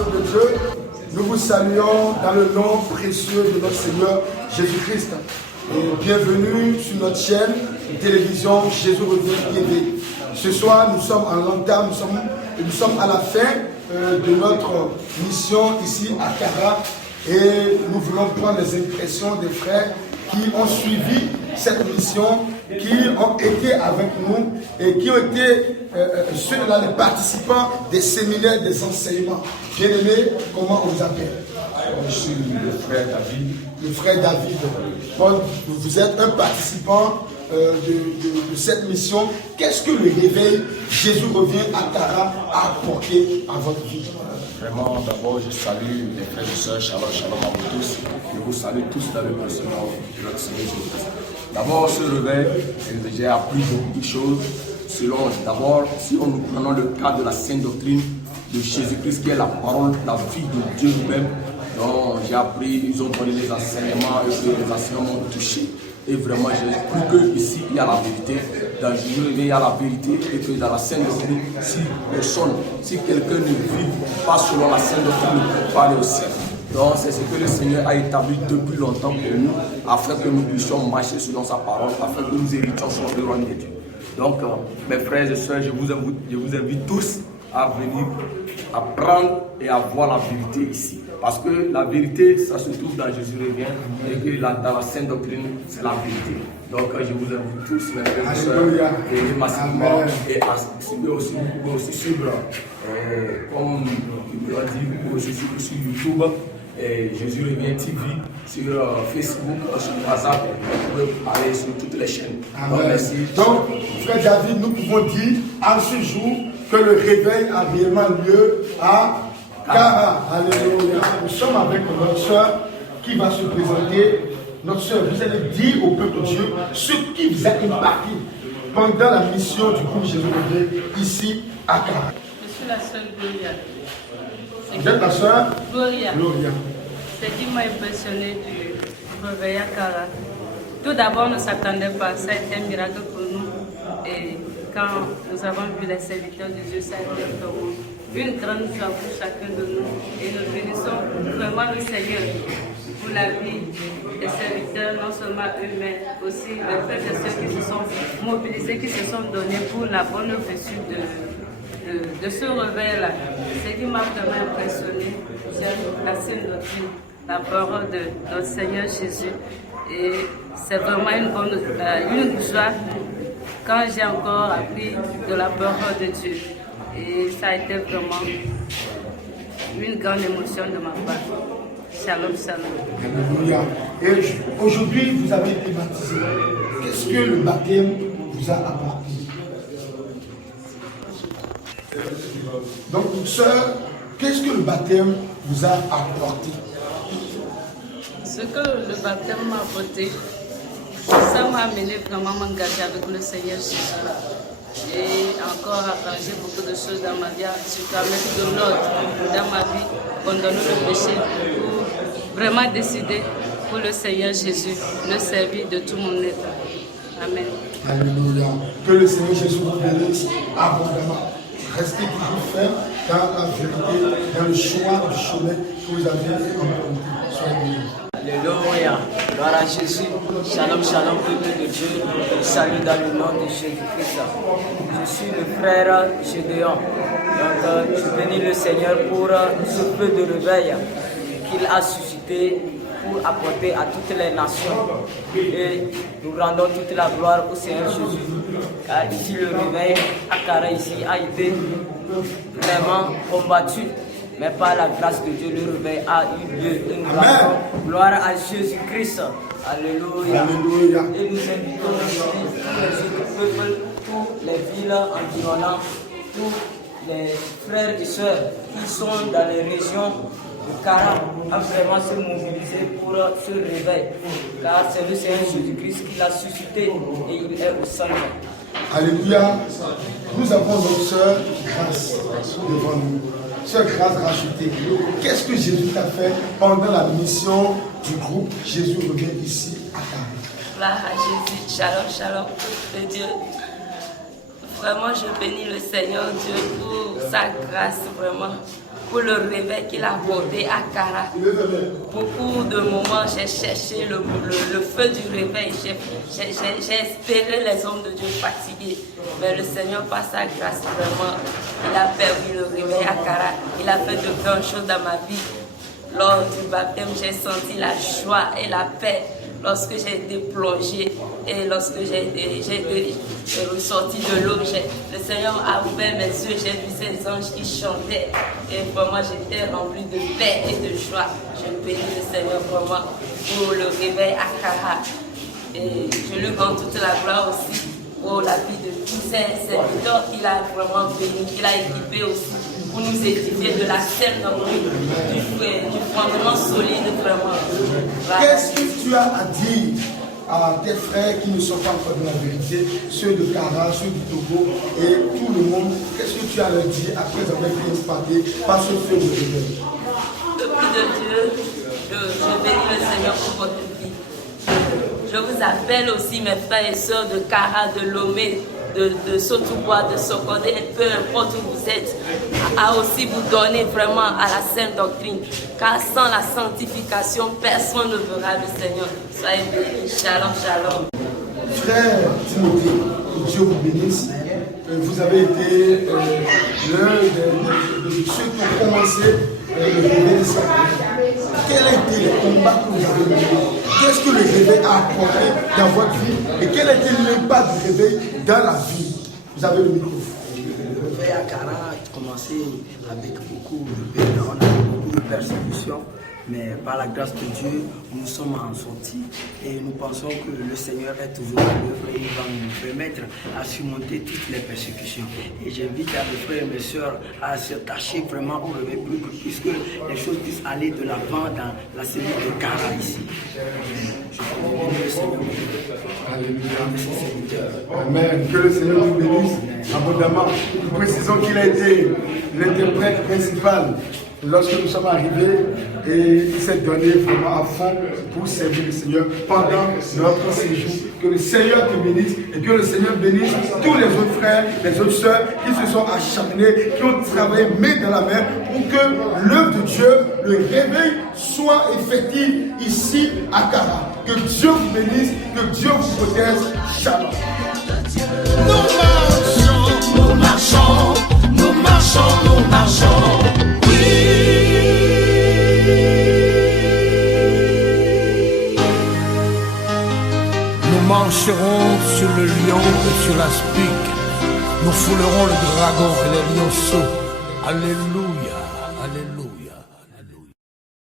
De Dieu, nous vous saluons dans le nom précieux de notre Seigneur Jésus-Christ. Et bienvenue sur notre chaîne de télévision Jésus revient TV. Ce soir, nous sommes en l'entame, nous sommes à la fin de notre mission ici à Kara et nous voulons prendre les impressions des frères qui ont suivi cette mission, qui ont été avec nous et qui ont été ceux-là les participants des séminaires, des enseignements. Bien-aimés, comment on vous appelle? Je suis le frère David. Le frère David. Bon, vous êtes un participant de cette mission. Qu'est-ce que le réveil Jésus revient à Kara a apporté à votre vie? Vraiment, d'abord, je salue les frères et sœurs. Shalom, shalom à vous tous. Je vous salue tous dans le précieux nom de notre Seigneur Jésus-Christ. D'abord, ce réveil, j'ai appris beaucoup de choses. D'abord, si nous prenons le cas de la sainte doctrine de Jésus-Christ, qui est la parole, la vie de Dieu lui-même, donc j'ai appris, ils ont donné les enseignements, et les enseignements m'ont touché. Et vraiment, j'ai cru qu'ici, il y a la vérité. Dans Jésus, il y a la vérité. Et que dans la sainte doctrine, si quelqu'un ne vit pas selon la sainte doctrine, ne peut pas aller au ciel. Donc, c'est ce que le Seigneur a établi depuis longtemps pour nous, afin que nous puissions marcher selon sa parole, afin que nous héritions son royaume de Dieu. Donc, mes frères et sœurs, je vous invite tous à venir apprendre et à voir la vérité ici. Parce que la vérité, ça se trouve dans Jésus revient, et que dans la sainte doctrine, c'est la vérité. Donc, je vous invite tous, mes frères et sœurs, et massivement, et vous pouvez aussi suivre, comme il l'a dit, vous pouvez aussi suivre sur YouTube, et Jésus revient TV, sur Facebook, sur WhatsApp, vous pouvez aller sur toutes les chaînes. Donc, merci. Donc, frère David, nous pouvons dire à ce jour que le réveil a réellement lieu à Kara. Alléluia. Nous sommes avec notre soeur qui va se présenter. Notre soeur, vous allez dire au peuple de Dieu ce qui vous a impacté pendant la mission du groupe Jésus revient ici à Kara. Je suis la sœur Gloria. Vous êtes la sœur Gloria. Gloria. Ce qui m'a impressionné du réveil à Kara. Tout d'abord, on ne s'attendait pas. Ça a été un miracle pour nous. Et quand nous avons vu les serviteurs de Dieu, ça a été vraiment une grande joie pour chacun de nous. Et nous bénissons vraiment le Seigneur pour la vie des serviteurs, non seulement eux, mais aussi les frères et sœurs qui se sont mobilisés, qui se sont donnés pour la bonne reçue de ce réveil-là. Ce qui m'a vraiment impressionné, c'est la sainte doctrine, la parole de notre Seigneur Jésus. Et c'est vraiment une joie quand j'ai encore appris de la parole de Dieu. Et ça a été vraiment une grande émotion de ma part. Shalom, shalom. Alléluia. Et aujourd'hui, vous avez été baptisé. Qu'est-ce que le baptême vous a apporté? Donc, sœur, qu'est-ce que le baptême vous a apporté? Ce que le baptême m'a apporté, ça m'a amené vraiment à m'engager avec le Seigneur Jésus. Et encore à changer beaucoup de choses dans ma vie, surtout à mettre de l'ordre dans ma vie, condamner le péché, pour vraiment décider pour le Seigneur Jésus, le servir de tout mon être. Amen. Alléluia. Que le Seigneur Jésus vous bénisse abondamment. Restez toujours ferme dans la vérité, dans le choix du chemin que vous avez emprunté. Soyez bénis. Alléluia, gloire à Jésus, shalom, shalom, peuple de Dieu, je salue dans le nom de Jésus-Christ. Je suis le frère Gédéon, donc je bénis le Seigneur pour ce peu de réveil qu'il a suscité pour apporter à toutes les nations. Et nous rendons toute la gloire au Seigneur Jésus, car ici le réveil à Kara ici a été vraiment combattu. Mais par la grâce de Dieu, le réveil a eu lieu. Et nous rendons gloire à Jésus-Christ. Alléluia. Alléluia. Et nous invitons aussi tous les autres peuples, toutes les villes environnantes, tous les frères et sœurs qui sont dans les régions de Kara à vraiment se mobiliser pour ce réveil. Car c'est le Seigneur Jésus-Christ qui l'a suscité et il est au centre. Alléluia. Nous avons notre sœur Grâce devant nous. Sœur Grâce rachetée. Qu'est-ce que Jésus t'a fait pendant la mission du groupe Jésus revient ici à Kara? Gloire à Jésus. Shalom, shalom, de Dieu. Vraiment, je bénis le Seigneur Dieu pour sa grâce, vraiment, pour le réveil qu'il a accordé à Kara. Beaucoup de moments, j'ai cherché le feu du réveil. J'ai espéré les hommes de Dieu fatigués. Mais le Seigneur, par sa grâce, vraiment, il a permis le réveil à Kara. Il a fait de grandes choses dans ma vie. Lors du baptême, j'ai senti la joie et la paix. Lorsque j'ai été plongée et lorsque j'ai ressorti de l'eau, le Seigneur a ouvert mes yeux, j'ai vu ces anges qui chantaient et vraiment j'étais remplie de paix et de joie. Je bénis le Seigneur vraiment pour le réveil à Kara. Et je lui rends toute la gloire aussi pour la vie de tous ces serviteurs qu'il a vraiment bénis, qu'il a équipés aussi pour nous édifier de la saine doctrine, du fondement solide vraiment. Qu'est-ce que tu as à dire à tes frères qui ne sont pas encore de la vérité, ceux de Kara, ceux du Togo et tout le monde? Qu'est-ce que tu as à leur dire après avoir été impacté par ce feu de réveil? Peuple de Dieu, je bénis le Seigneur pour votre vie. Je vous appelle aussi mes frères et sœurs de Kara, de Lomé, de Sotoubois, de Sokodé, peu importe où vous êtes, à aussi vous donner vraiment à la sainte doctrine. Car sans la sanctification, personne ne verra le Seigneur. Soyez bénis. Shalom, shalom. Frère Timothée, que Dieu vous bénisse. Vous avez été l'un de ceux qui ont commencé le réveil de cette année. Quels ont été les combats que vous avez menés? Qu'est-ce que le réveil a apporté dans votre vie? Et quel a été l'impact du réveil dans la vie? Vous avez le micro. Le réveil à Kara a commencé avec beaucoup de peine, on a beaucoup de persécutions. Mais par la grâce de Dieu, nous sommes en sortie et nous pensons que le Seigneur est toujours à l'œuvre et il va nous permettre à surmonter toutes les persécutions. Et j'invite à mes frères et mes sœurs à se tâcher vraiment au réveil puisque les choses puissent aller de l'avant dans la cellule de Kara ici. Je bénis le Seigneur. Alléluia. Amen. Que le Seigneur vous bénisse abondamment. Nous précisons qu'il a été l'interprète principal lorsque nous sommes arrivés et il s'est donné vraiment à fond pour servir le Seigneur pendant notre séjour. Que le Seigneur te bénisse et que le Seigneur bénisse tous les autres frères, les autres sœurs qui se sont acharnés, qui ont travaillé main dans la main pour que l'œuvre de Dieu, le réveil, soit effectif ici à Kara. Que Dieu vous bénisse, que Dieu vous protège. Shalom. Nous marchons, nous marchons, nous marchons. Nous marcherons sur le lion et sur la spique. Nous foulerons le dragon et les lionceaux. Alléluia.